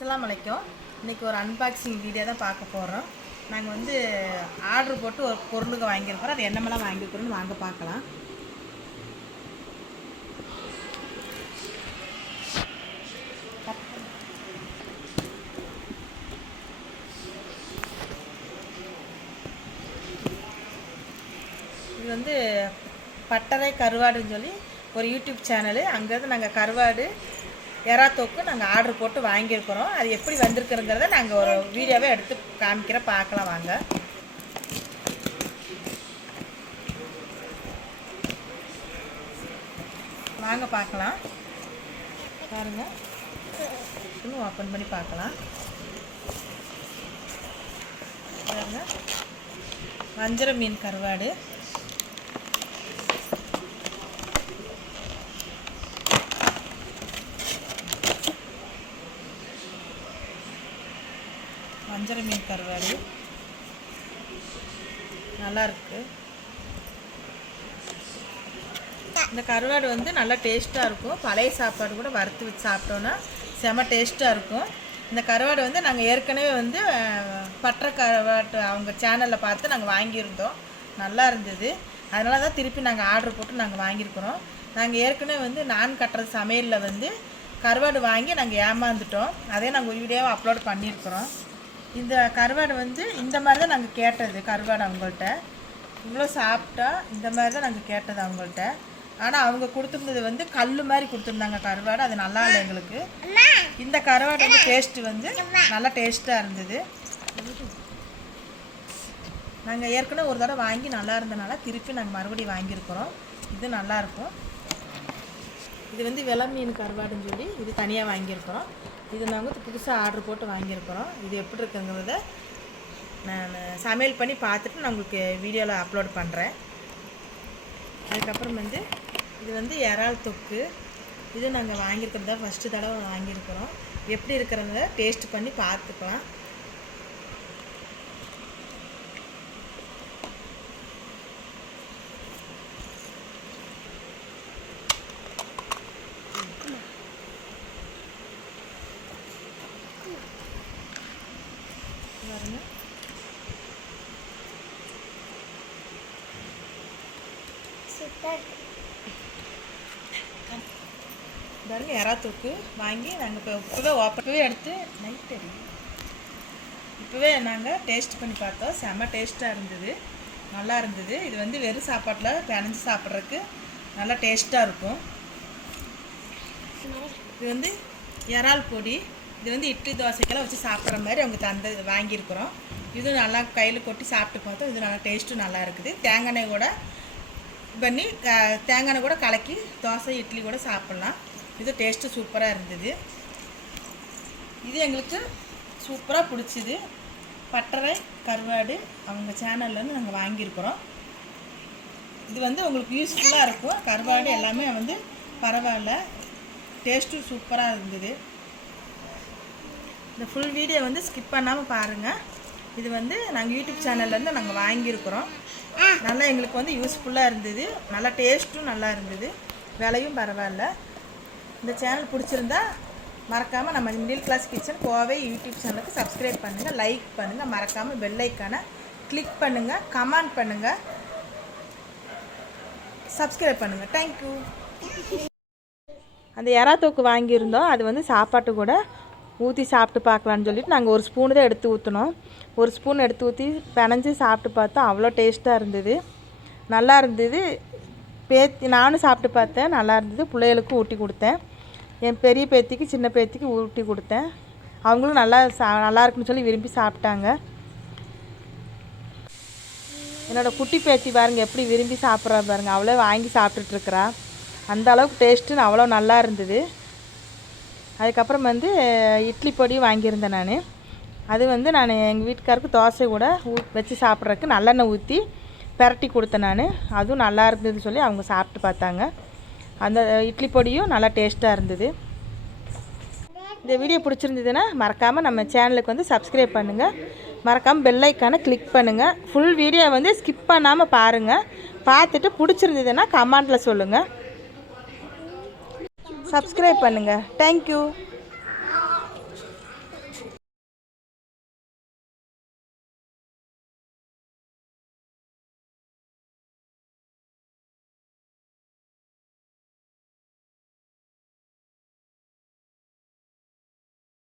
அஸ்ஸலாமு அலைக்கும். இன்றைக்கி ஒரு அன்பாக்சிங் வீடியோ தான் பார்க்க போகிறோம். நாங்கள் வந்து ஆர்டர் போட்டு ஒரு பொருளுக்கு வாங்கியிருக்கிறோம். அது என்னமெல்லாம் வாங்கியிருக்கிறோன்னு வாங்க பார்க்கலாம். இது வந்து பட்டறை கருவாடுன்னு சொல்லி ஒரு யூடியூப் சேனலு. அங்கேருந்து நாங்கள் கருவாடு எறா தொக்கு நாங்கள் ஆர்டர் போட்டு வாங்கியிருக்கிறோம். அது எப்படி வந்திருக்குறங்கிறத நாங்கள் ஒரு வீடியோவே எடுத்து காமிக்கிறோம், பார்க்கலாம் வாங்க. வாங்க பார்க்கலாம். பாருங்கள், இன்னும் ஓப்பன் பண்ணி பார்க்கலாம். பாருங்கள், வஞ்சர மீன் கருவாடு. வஞ்சர மீன் கருவாடு நல்லா இருக்கு. இந்த கருவாடு வந்து நல்லா டேஸ்ட்டாக இருக்கும். பழைய சாப்பாடு கூட வறுத்து வச்சு சாப்பிட்டோன்னா செம டேஸ்ட்டாக இருக்கும். இந்த கருவாடு வந்து நாங்கள் ஏற்கனவே வந்து பட்டறை கருவாட்டு அவங்க சேனலில் பார்த்து நாங்கள் வாங்கியிருந்தோம். நல்லா இருந்தது. அதனால தான் திருப்பி நாங்கள் ஆர்டர் போட்டு நாங்கள் வாங்கியிருக்கிறோம். நாங்கள் ஏற்கனவே வந்து நான் கட்டுறது சமையலில் வந்து கருவாடு வாங்கி நாங்கள் ஏமாந்துட்டோம். அதே நாங்கள் ஒரு வீடியோவை அப்லோட் பண்ணியிருக்கிறோம். இந்த கருவாடு வந்து இந்த மாதிரி தான் நாங்கள் கேட்டது. கருவாடு அவங்கள்ட்ட இவ்வளோ சாப்பிட்டா இந்த மாதிரி தான் நாங்கள் கேட்டது அவங்கள்ட்ட. ஆனால் அவங்க கொடுத்துருந்தது வந்து கல் மாதிரி கொடுத்துருந்தாங்க கருவாடு. அது நல்லா இல்லை எங்களுக்கு. இந்த கருவாடு வந்து டேஸ்ட்டு வந்து நல்லா டேஸ்ட்டாக இருந்தது. நாங்கள் ஏற்கனவே ஒரு தடவை வாங்கி நல்லா இருந்தனால திருப்பி நாங்கள் மறுபடியும் வாங்கியிருக்கிறோம். இது நல்லாயிருக்கும். இது வந்து வெலை மீன் கருவாடுன்னு சொல்லி இது தனியாக வாங்கியிருக்கிறோம். இது நாங்கள் புதுசாக ஆர்டர் போட்டு வாங்கியிருக்கிறோம். இது எப்படி இருக்குங்கிறத நான் சமையல் பண்ணி பார்த்துட்டு நான் உங்களுக்கு வீடியோவில் அப்லோட் பண்ணுறேன். அதுக்கப்புறம் வந்து இது வந்து இறால் தொக்கு. இது நாங்கள் வாங்கியிருக்கிறதா ஃபஸ்ட்டு தடவை வாங்கியிருக்கிறோம். எப்படி இருக்கிறத டேஸ்ட் பண்ணி பார்த்துக்கலாம். பாருங்க, எறா தொக்கு வாங்கி நாங்கள் இப்போவே ஓப்பனவே எடுத்து நைட் இப்போவே நாங்கள் டேஸ்ட் பண்ணி பார்த்தோம். செம்ம டேஸ்ட்டாக இருந்தது, நல்லா இருந்தது. இது வந்து வெறும் சாப்பாட்டில் பிணைஞ்சு சாப்பிட்றதுக்கு நல்லா டேஸ்ட்டாக இருக்கும். இது வந்து இறால் பொடி. இது வந்து இட்லி தோசைக்கெல்லாம் வச்சு சாப்பிட்ற மாதிரி அவங்க வாங்கியிருக்கிறோம். இதுவும் நல்லா கையில் கொட்டி சாப்பிட்டு பார்த்தோம். இது நல்லா டேஸ்ட்டும் நல்லா இருக்குது. தேங்காய் எண்ணெய் கூட பண்ணி தேங்காய் எண்ணெய் கூட கலக்கி தோசை இட்லி கூட சாப்பிட்லாம். இது டேஸ்ட்டு சூப்பராக இருந்தது. இது எங்களுக்கு சூப்பராக பிடிச்சிது. பட்டறை கருவாடு அவங்க சேனல்லேருந்து நாங்கள் வாங்கியிருக்கிறோம். இது வந்து உங்களுக்கு யூஸ்ஃபுல்லாக இருக்கும். கருவாடு எல்லாமே வந்து பரவாயில்ல, டேஸ்ட்டும் சூப்பராக இருந்தது. இந்த ஃபுல் வீடியோ வந்து ஸ்கிப் பண்ணாமல் பாருங்கள். இது வந்து நாங்கள் யூடியூப் சேனல்லேருந்து நாங்கள் வாங்கியிருக்கிறோம். நல்லா எங்களுக்கு வந்து யூஸ்ஃபுல்லாக இருந்தது. நல்லா டேஸ்ட்டும் நல்லா இருந்தது. விலையும் பரவாயில்ல. இந்த சேனல் பிடிச்சிருந்தா மறக்காமல் நம்ம middle class kitchen Kovai YouTube சேனலுக்கு சப்ஸ்கிரைப் பண்ணுங்கள், லைக் பண்ணுங்கள், மறக்காமல் பெல் ஐக்கானை கிளிக் பண்ணுங்கள், கமெண்ட் பண்ணுங்கள், சப்ஸ்கிரைப் பண்ணுங்கள். தேங்க்யூ. அந்த எறா தொக்கு வாங்கியிருந்தோம். அது வந்து சாப்பாட்டு கூட ஊற்றி சாப்பிட்டு பார்க்கலான்னு சொல்லிட்டு நாங்கள் ஒரு ஸ்பூனு தான் எடுத்து ஊற்றினோம். ஒரு ஸ்பூன் எடுத்து ஊற்றி பிணைஞ்சி சாப்பிட்டு பார்த்தோம். அவ்வளோ டேஸ்ட்டாக இருந்தது, நல்லா இருந்தது. நானும் சாப்பிட்டு பார்த்தேன், நல்லா இருந்தது. பிள்ளைகளுக்கும் ஊட்டி கொடுத்தேன். என் பெரிய பேத்திக்கு சின்ன பேத்திக்கு ஊட்டி கொடுத்தேன். அவங்களும் நல்லா இருக்குன்னு சொல்லி விரும்பி சாப்பிட்டாங்க. என்னோடய குட்டி பேத்தி பாருங்கள் எப்படி விரும்பி சாப்பிட்றா பாருங்கள். அவ்வளோ வாங்கி சாப்பிட்டுட்ருக்குறா. அந்த அளவுக்கு டேஸ்ட்டுன்னு அவ்வளோ நல்லா இருந்தது. அதுக்கப்புறம் வந்து இட்லி பொடி வாங்கியிருந்தேன் நான். அது வந்து நான் எங்கள் வீட்டுக்காருக்கு தோசை கூட வச்சு சாப்பிட்றதுக்கு நல்லெண்ணெய் ஊற்றி பெரட்டி கொடுத்தேன் நான். அதுவும் நல்லா இருந்ததுன்னு சொல்லி அவங்க சாப்பிட்டு பார்த்தாங்க. அந்த இட்லி பொடியும் நல்லா டேஸ்ட்டாக இருந்தது. இந்த வீடியோ பிடிச்சிருந்ததுன்னா மறக்காமல் நம்ம சேனலுக்கு வந்து சப்ஸ்கிரைப் பண்ணுங்கள், மறக்காமல் பெல் ஐக்கானை கிளிக் பண்ணுங்கள். ஃபுல் வீடியோ வந்து ஸ்கிப் பண்ணாமல் பாருங்கள். பார்த்துட்டு பிடிச்சிருந்ததுன்னா கமெண்ட்டில் சொல்லுங்கள். சப்ஸ்கிரைப் பண்ணுங்கள். தேங்க்யூ.